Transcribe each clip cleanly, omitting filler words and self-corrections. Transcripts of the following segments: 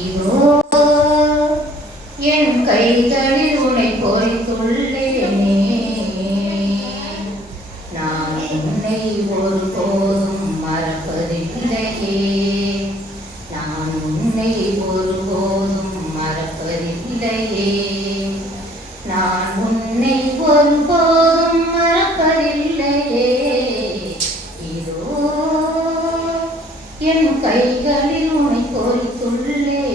இதோ என் கைகளில் உன்னை பொறித்துள்ளேனே. நான் உன்னை ஒருபோதும் மறப்பதில்லையே. நான் உன்னை ஒருபோதும் மறப்பதில்லையே. நான் உன்னை ஒருபோதும் மறப்பதில்லையே. இதோ என் கைகளில் உன்னை பொறித்துள்ளேனே.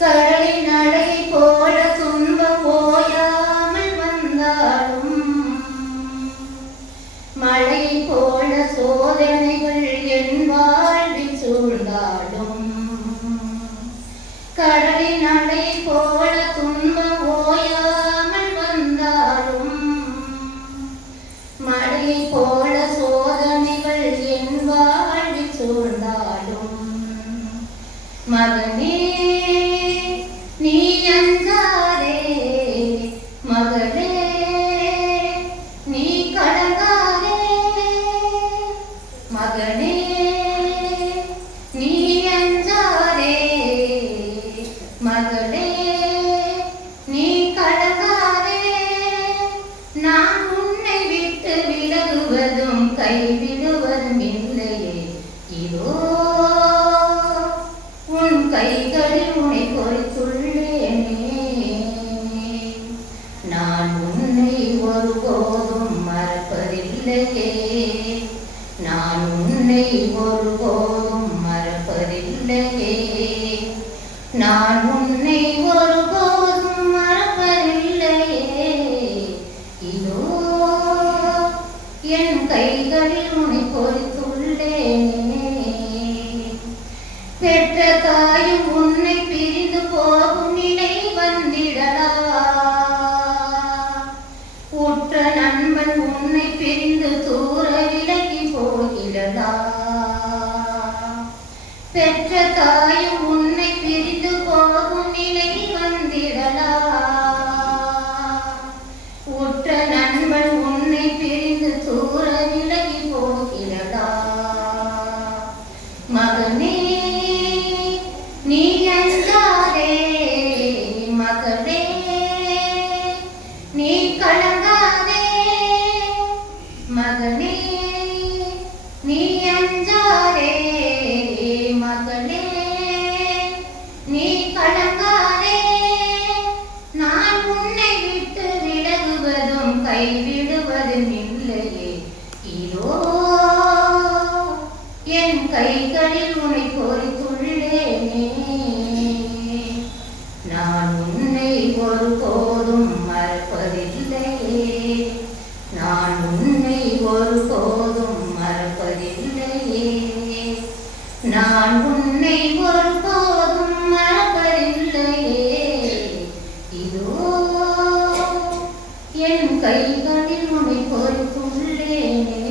கடலின் அலையை போல துன்பம் ஓயாமல் வந்தாலும், மழையை போல சோதனைகள் என் வாழ்வில் சூழ்ந்தாலும், கடலின் அலையை போல துன்பம் ஓயாமல் வந்தாலும், மழையை போல சோதனைகள் என் வாழ்வில் சூழ்ந்தாலும், மகனே நீ அஞ்சாதே, மகளே நீ கலங்காதே. மகனே நீ அஞ்சாதே, மகளே நீ கலங்காதே. நான் உன்னை விட்டு விலகுவதும் கைவிடுவதும் இல்லையே. இதோ உன் கைகளில் உன்னை பொறித்துள்ளேனே. நான் உன்னை ஒருபோதும் மறப்பதில்லையே. நான் உன்னை ஒருபோதும் மறப்பதில்லையே. நான் உன்னை ஒருபோதும் மறப்பதில்லையே. இதோ என் கைகளில் உன்னை பொறித்துள்ளேனே. பெற்ற தாயும் உன்னை பிரிந்து போகும் நிலை வந்திடலாம். உற்ற நண்பன் உன்னை பிரிந்து தூர விலகி போகிடலாம். பெற்ற தாயும் உன்னை பிரிந்து போகும் நிலை வந்திடலாம். உற்ற நண்பன் உன்னை பிரிந்து தூர விலகி போகிடலாம். மகனே நீ அஞ்சாதே, மகளே நீ கலங்காதே. மகனே நீ அஞ்சாதே, மகளே நீ கலங்காதே. நான் உன்னை விட்டு விலகுவதும் கைவிடுவதும் இல்லையே. இதோ என் கைகளில் உன்னை பொறித்துள்ளேனே. நான் உன்னை ஒருபோதும் மறப்பதில்லையே. நான் உன்னை ஒருபோதும் மறப்பதில்லையே. நான் உன்னை ஒருபோதும் மறப்பதில்லையே. இதோ என் கைகளில் உன்னை பொறித்துள்ளேனே.